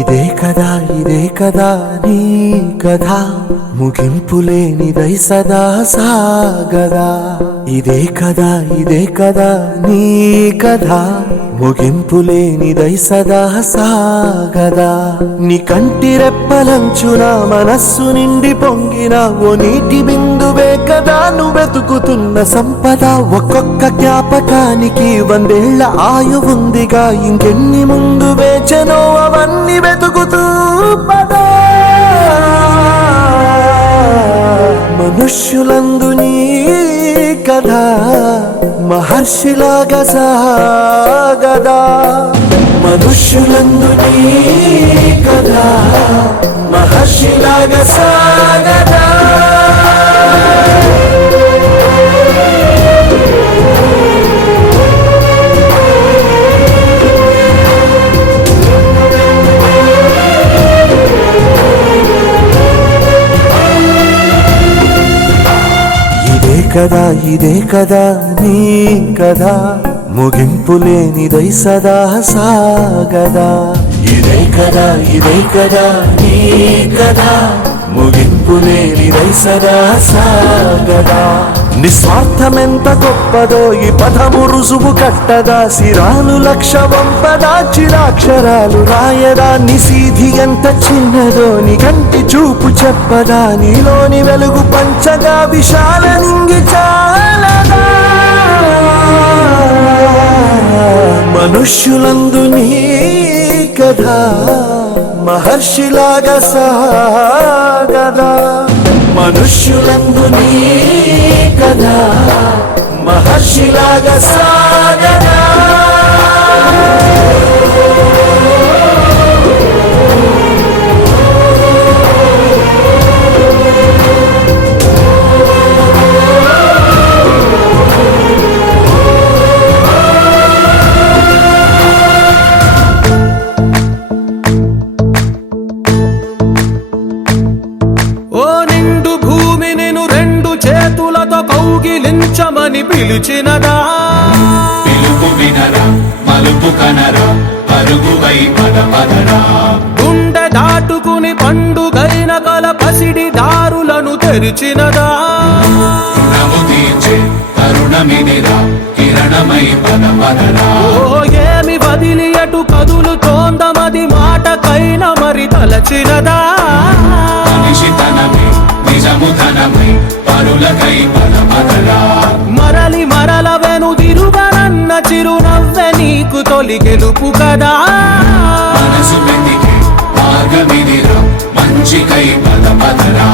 ఇదే కదా నీ కథ ముగింపులేనిదై సదా సాగదా. ఇదే కదా నీ కథ ముగింపులేనిదై సదా సాగదా. నీ కంటి రెప్పలంచున మనస్సు నిండి పొంగిన ఓ నీటి బిందువే కదా నువ్వెతుకుతున్న సంపద. ఒక్కొక్క జ్ఞాపకానికి 100 ఏళ్ల ఆయువుందిగా, ఇంకెన్ని ముందు వేచనో అవన్నీ వెతుకుతూ పదా. మనుష్యులందు నీ కథ మహర్షిలాగా సాగదా. మనుష్యులందు నీ కథ మహర్షిలాగా సాగదా. ఇదే కదా నీ కథ ముగింపులేనిదై సదా సాగదా. ఇదే కదా నీ కథ ముగింపులేనిదై సదా సాగదా. నిస్వార్థమెంత గొప్పదో ఈ పదము రుజువు కట్టదా. సిరాలు 1,00,000 వంపదా, చిరాక్షరాలు రాయదా. నిశీధి ఎంత చిన్నదో నీ కంటి చూపు చెప్పదా. నీలోని వెలుగు పంచగా విశాల నింగి చాలదా. మనుష్యులందు నీ కథ మహర్షిలాగా సాగదా. మనుష్యులందు నీ కథ మహర్షిలాగా సాగదా. కౌగిలించమని పిలిచినదా. పిలుపు వినరా మలుపు కనరా పరుగువై పదపదరా. గుండె దాటుకుని పండుగైన కల పసిడి దారులను తెరిచినదా. రుణము తీర్చే తరుణమిదిరా కిరణమై పదపదరా. ఓ ఏమి వదిలి అటు కదులుతోందమది మాటకైన మరి తలచినదా. మనిషితనమే నిజముధనమై పరులకై పదపదరా. మరల వెనుదిరుగనన్న చిరునవ్వె నీకు తొలి గెలుపు కదా. మనసు వెతికే మార్గమిదిరా మంచికై పదపదరా.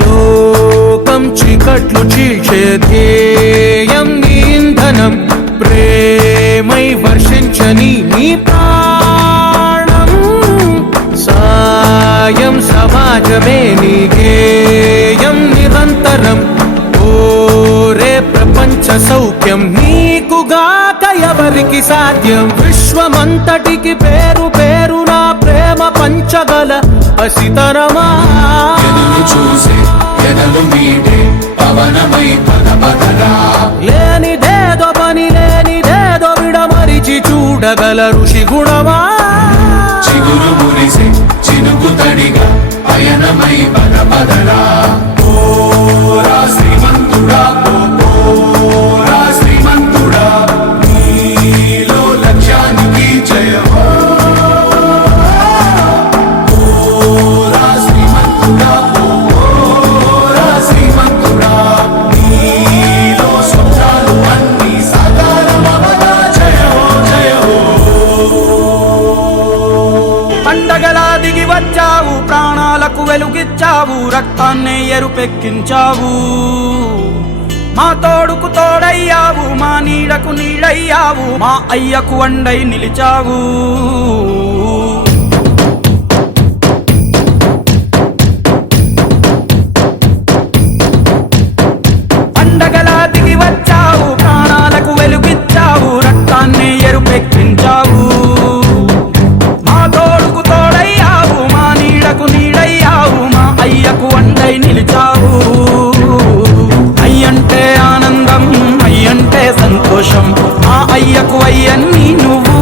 లోకం చీకట్లు చీల్చే ధ్యేయం నీ ఇంధనం. ప్రేమై వర్షించని నీ ప్రాణం. సాయం సమాజమే నీ గేయం నిరంతరం. ఓరే ప్రపంచ సౌఖ్యం నీకుగాక ఎవరికి సాధ్యం. విశ్వమంతటికి పేరు పేరునా ప్రేమ పంచగల పసితరమా. ఎదురు చూసే ఎదలు మీడే పవనమై పదపదరా. లేనిదేదో పని లేనిదేదో విడమరిచి చూడగల ఋషి గుణమా. చిగురు మురిసే చినుకు తడిగా పయనమై పదపదరా. ఓరా శ్రీమంతుడా ఓరా శ్రీమంతుడా నీలో లక్ష్యానికి జయమో. ఓరా శ్రీమంతుడా ఓరా శ్రీమంతుడా నీలో స్వప్నాలు అన్నీ సాకారమవగా జయమో జయమో. పండగలా దిగి వచ్చావు, ప్రాణాలకు వెలుగిచ్చావు, రక్తాన్నే ఎరుపెక్కించావు. మా తోడుకు తోడయ్యావు, మా నీడకు నీడయ్యావు, మా అయ్యకు వండై నిలిచావు. మా తోడుకు తోడయ్యావు, మా నీడకు నీడయ్యావు, మా అయ్యకు అండై నిలిచావు. అయ్యంటే ఆనందం, అయ్యంటే సంతోషం, మా అయ్యకు అయ్యన్ని నువ్వు.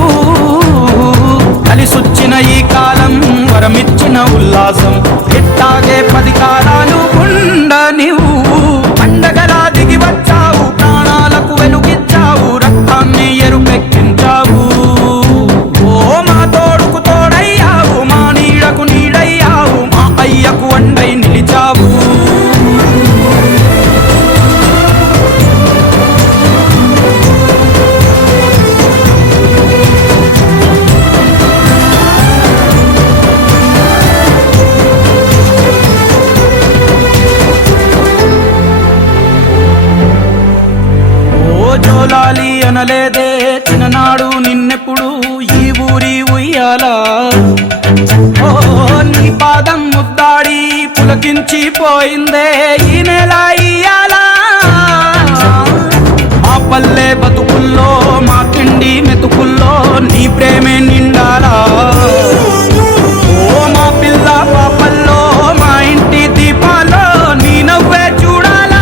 కలిసొచ్చిన ఈ కాలం వరమిచ్చిన ఉల్లాసం, ఇట్టాగే 10 కాలాలు ఉండ నువ్వు. పండగలా దిగి వచ్చావు, ప్రాణాలకు వెలుగిచ్చావు, రక్తాన్ని ఎరుపెక్కించావు. ఓ మా తోడుకు తోడయ్యావు, మా నీడకు నీడయ్యావు, మా అయ్యకు అండై నిలిచావు. జోలాలి అనలేదే చిన్ననాడు నిన్నెప్పుడు ఈ ఊరి ఉయ్యాలా. ఓ నీ పాదం ముద్దాడి పులకించి పోయిందే ఈ నెల ఇయ్యాలా. మా పల్లె బతుకుల్లో, మా తిండి మెతుకుల్లో నీ ప్రేమే నిండాలా. ఓ మా పిల్ల పాపల్లో, మా ఇంటి దీపాల్లో నీ నవ్వే చూడాలా.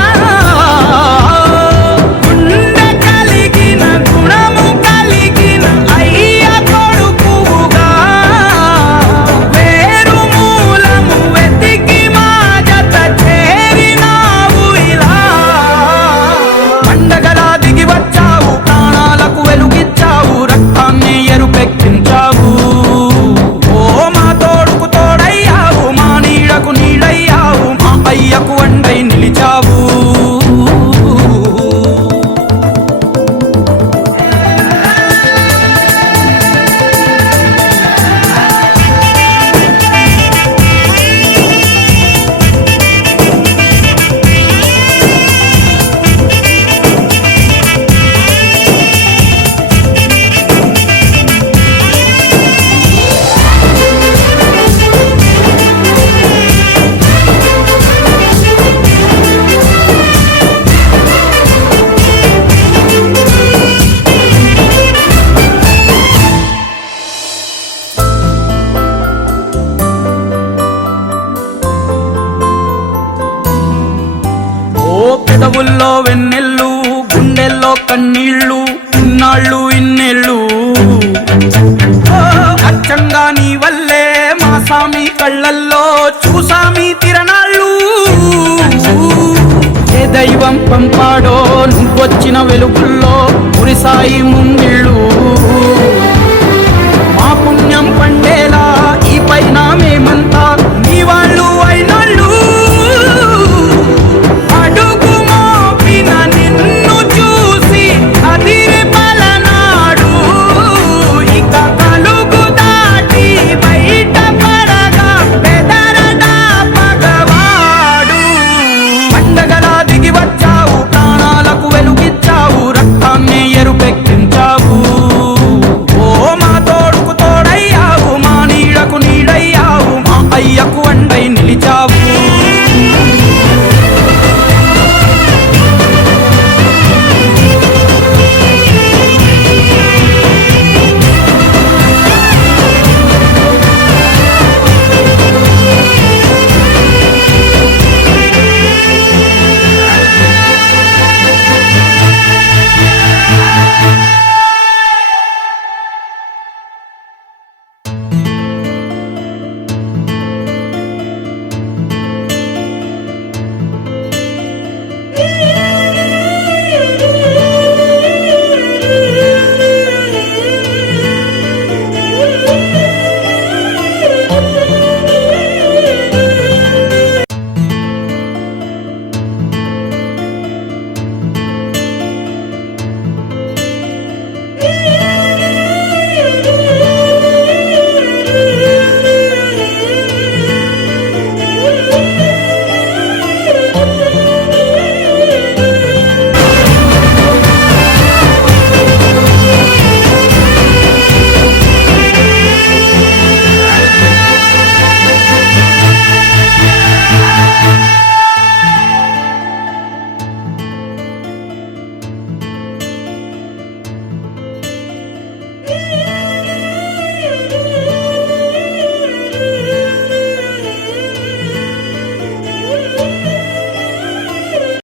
అయ్యకు అండై నిలిచావు. పెదవుల్లో వెన్నెల్లు, గుండెల్లో కన్నీళ్ళు, ఇన్నాళ్ళు ఇన్నేళ్ళు. అచ్చంగా నీ వల్లే మా సామి కళ్ళల్లో చూసామి తిరణాళ్ళు. ఏ దైవం పంపాడో నువ్వొచ్చిన వెలుగుల్లో కురిసాయి ముంగిళ్ళు.